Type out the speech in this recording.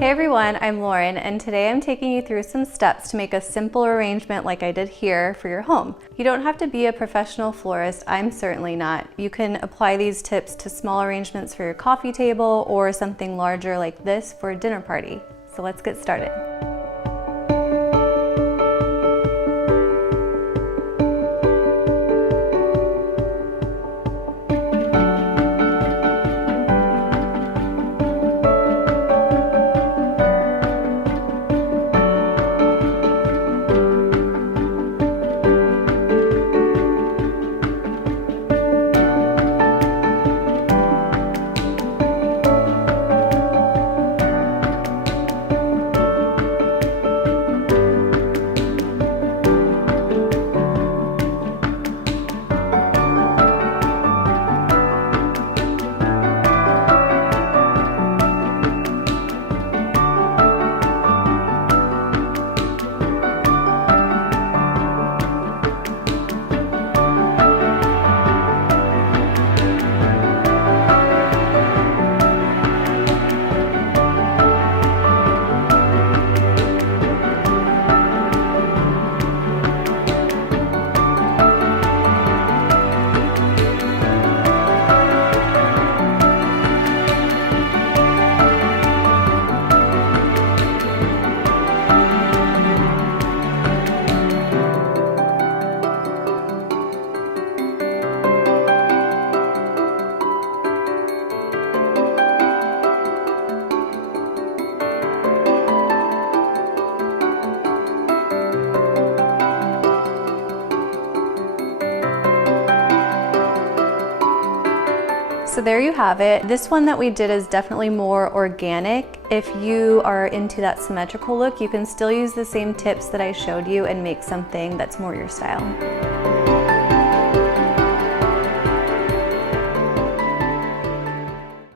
Hey everyone, I'm Lauren, and today I'm taking you through some steps to make a simple arrangement like I did here for your home. You don't have to be a professional florist, I'm certainly not. You can apply these tips to small arrangements for your coffee table or something larger like this for a dinner party. So let's get started. So there you have it. This one that we did is definitely more organic. If you are into that symmetrical look, you can still use the same tips that I showed you and make something that's more your style.